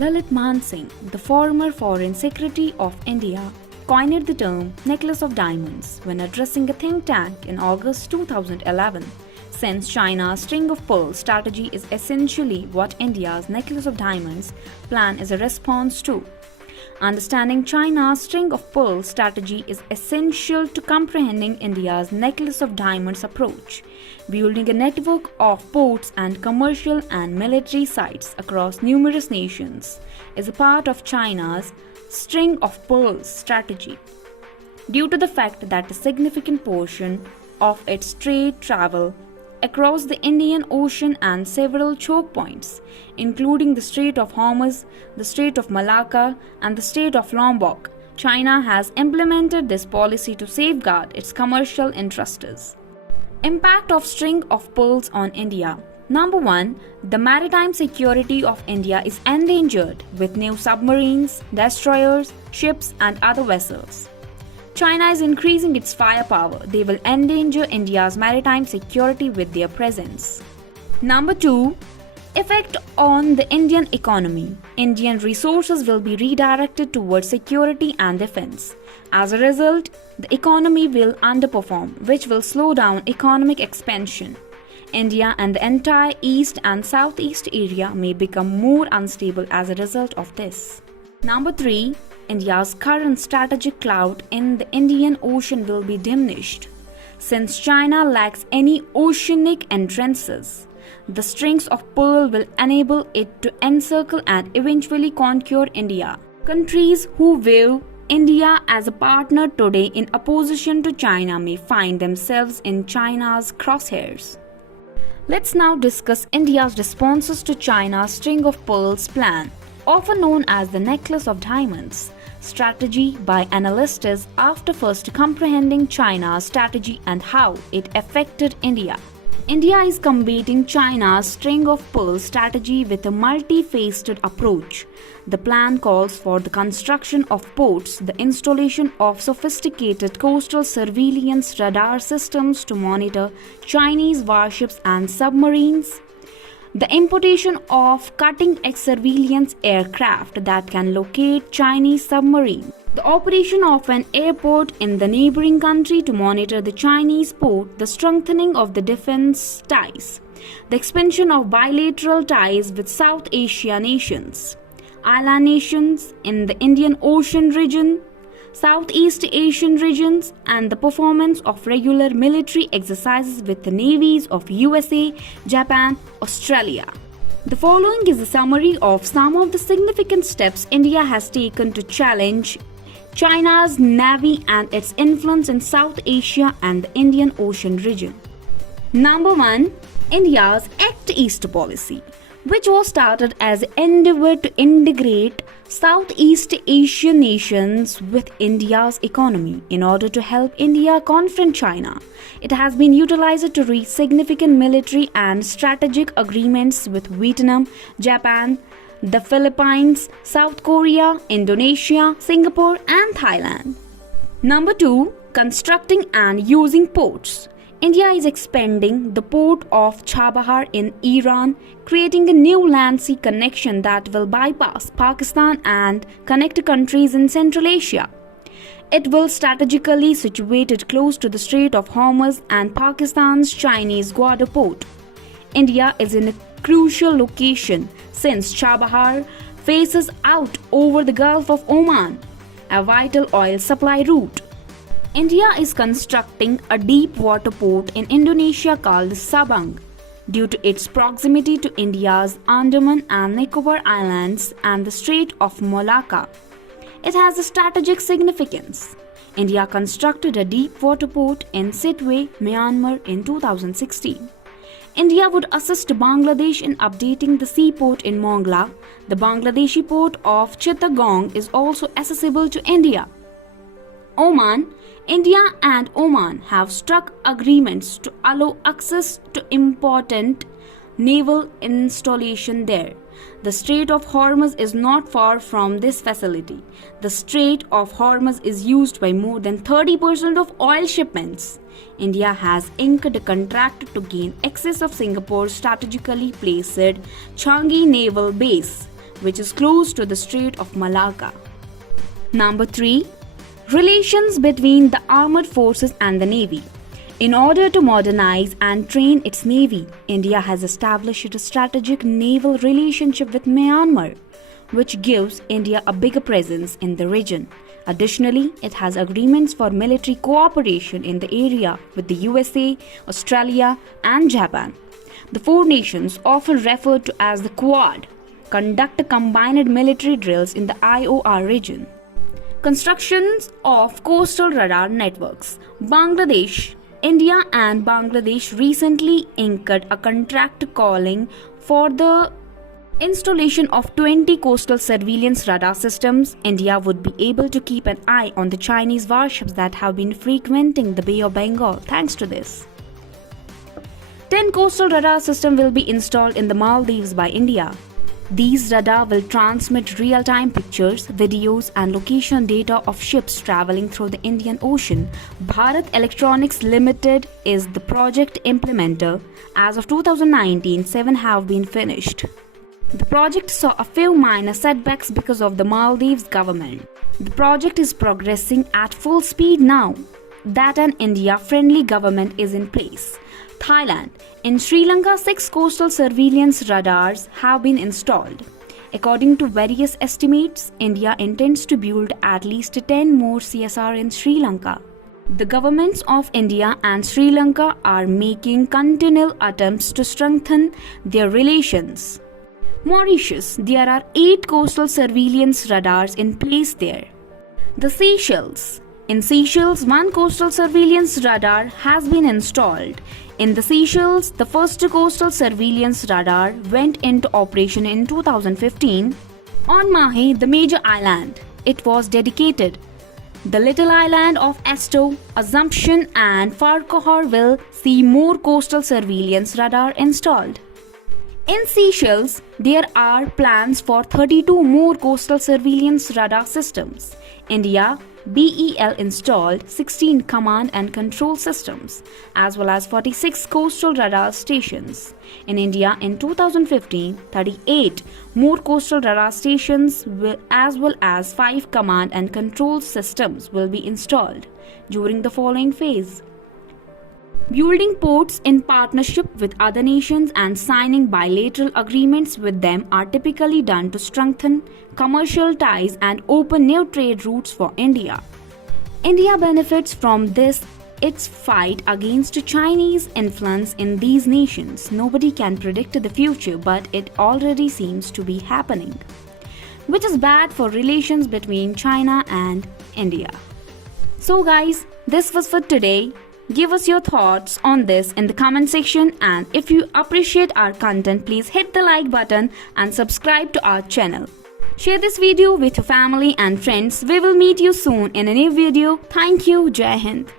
Lalit Mansingh, the former Foreign Secretary of India, coined the term necklace of diamonds when addressing a think tank in August 2011. Since China's string of pearls strategy is essentially what India's necklace of diamonds plan is a response to. Understanding China's string of pearls strategy is essential to comprehending India's necklace of diamonds approach. Building a network of ports and commercial and military sites across numerous nations is a part of China's string of pearls strategy. Due to the fact that a significant portion of its trade travel across the Indian Ocean and several choke points, including the Strait of Hormuz, the Strait of Malacca, and the Strait of Lombok, China has implemented this policy to safeguard its commercial interests. Impact of string of pearls on India. Number 1. The maritime security of India is endangered with new submarines, destroyers, ships, and other vessels. China is increasing its firepower. They will endanger India's maritime security with their presence. Number 2. Effect on the Indian economy. Indian resources will be redirected towards security and defense. As a result, the economy will underperform, which will slow down economic expansion. India and the entire East and Southeast area may become more unstable as a result of this. Number 3. India's current strategic clout in the Indian Ocean will be diminished. Since China lacks any oceanic entrances, the strings of pearl will enable it to encircle and eventually conquer India. Countries who view India as a partner today in opposition to China may find themselves in China's crosshairs. Let's now discuss India's responses to China's string of pearls plan, often known as the necklace of diamonds. Strategy by analysts after first comprehending China's strategy and how it affected India. India is combating China's string of pearls strategy with a multi-faceted approach. The plan calls for the construction of ports, the installation of sophisticated coastal surveillance radar systems to monitor Chinese warships and submarines, the importation of cutting-edge surveillance aircraft that can locate Chinese submarines, the operation of an airport in the neighboring country to monitor the Chinese port, the strengthening of the defense ties, the expansion of bilateral ties with South Asia nations, island nations in the Indian Ocean region, Southeast Asian regions, and the performance of regular military exercises with the navies of USA, Japan, Australia. The following is a summary of some of the significant steps India has taken to challenge China's navy and its influence in South Asia and the Indian Ocean region. Number 1. India's Act East policy, which was started as an endeavor to integrate Southeast Asian nations with India's economy in order to help India confront China. It has been utilized to reach significant military and strategic agreements with Vietnam, Japan, the Philippines, South Korea, Indonesia, Singapore, and Thailand. Number 2. Constructing and using ports. India is expanding the port of Chabahar in Iran, creating a new land sea connection that will bypass Pakistan and connect countries in Central Asia. It will strategically situated close to the Strait of Hormuz and Pakistan's Chinese Gwadar port. India is in a crucial location since Chabahar faces out over the Gulf of Oman, a vital oil supply route. India is constructing a deep water port in Indonesia called Sabang. Due to its proximity to India's Andaman and Nicobar Islands and the Strait of Malacca, it has a strategic significance. India constructed a deep water port in Sittwe, Myanmar in 2016. India would assist Bangladesh in updating the seaport in Mongla. The Bangladeshi port of Chittagong is also accessible to India. Oman. India and Oman have struck agreements to allow access to important naval installation there. The Strait of Hormuz is not far from this facility. The Strait of Hormuz is used by more than 30% of oil shipments. India has inked a contract to gain access of Singapore's strategically placed Changi Naval Base, which is close to the Strait of Malacca. Number 3. Relations between the armed forces and the Navy. In order to modernize and train its Navy, India has established a strategic naval relationship with Myanmar, which gives India a bigger presence in the region. Additionally, it has agreements for military cooperation in the area with the USA, Australia, and Japan. The four nations, often referred to as the Quad, conduct combined military drills in the IOR region. Constructions of coastal radar networks. Bangladesh, India and Bangladesh recently inked a contract calling for the installation of 20 coastal surveillance radar systems. India would be able to keep an eye on the Chinese warships that have been frequenting the Bay of Bengal thanks to this. 10 coastal radar systems will be installed in the Maldives by India. These radar will transmit real-time pictures, videos and location data of ships traveling through the Indian Ocean. Bharat Electronics Limited is the project implementer. As of 2019, 7 have been finished. The project saw a few minor setbacks because of the Maldives government. The project is progressing at full speed now that an India-friendly government is in place. Thailand. In Sri Lanka, 6 coastal surveillance radars have been installed. According to various estimates, India intends to build at least 10 more CSR in Sri Lanka. The governments of India and Sri Lanka are making continual attempts to strengthen their relations. Mauritius. There are 8 coastal surveillance radars in place there. The Seychelles. In Seychelles, 1 coastal surveillance radar has been installed. In the Seychelles, the first coastal surveillance radar went into operation in 2015. On Mahe, the major island, it was dedicated. The little island of Esto, Assumption and Farquhar will see more coastal surveillance radar installed. In Seychelles, there are plans for 32 more coastal surveillance radar systems. India, BEL installed 16 command and control systems as well as 46 coastal radar stations. In India in 2015, 38 more coastal radar stations as well as 5 command and control systems will be installed during the following phase. Building ports in partnership with other nations and signing bilateral agreements with them are typically done to strengthen commercial ties and open new trade routes for India. India benefits from its fight against Chinese influence in these nations. Nobody can predict the future, but it already seems to be happening, which is bad for relations between China and India. So guys, this was for today. Give us your thoughts on this in the comment section, and if you appreciate our content, please hit the like button and subscribe to our channel. Share this video with your family and friends. We will meet you soon in a new video. Thank you. Jai Hind.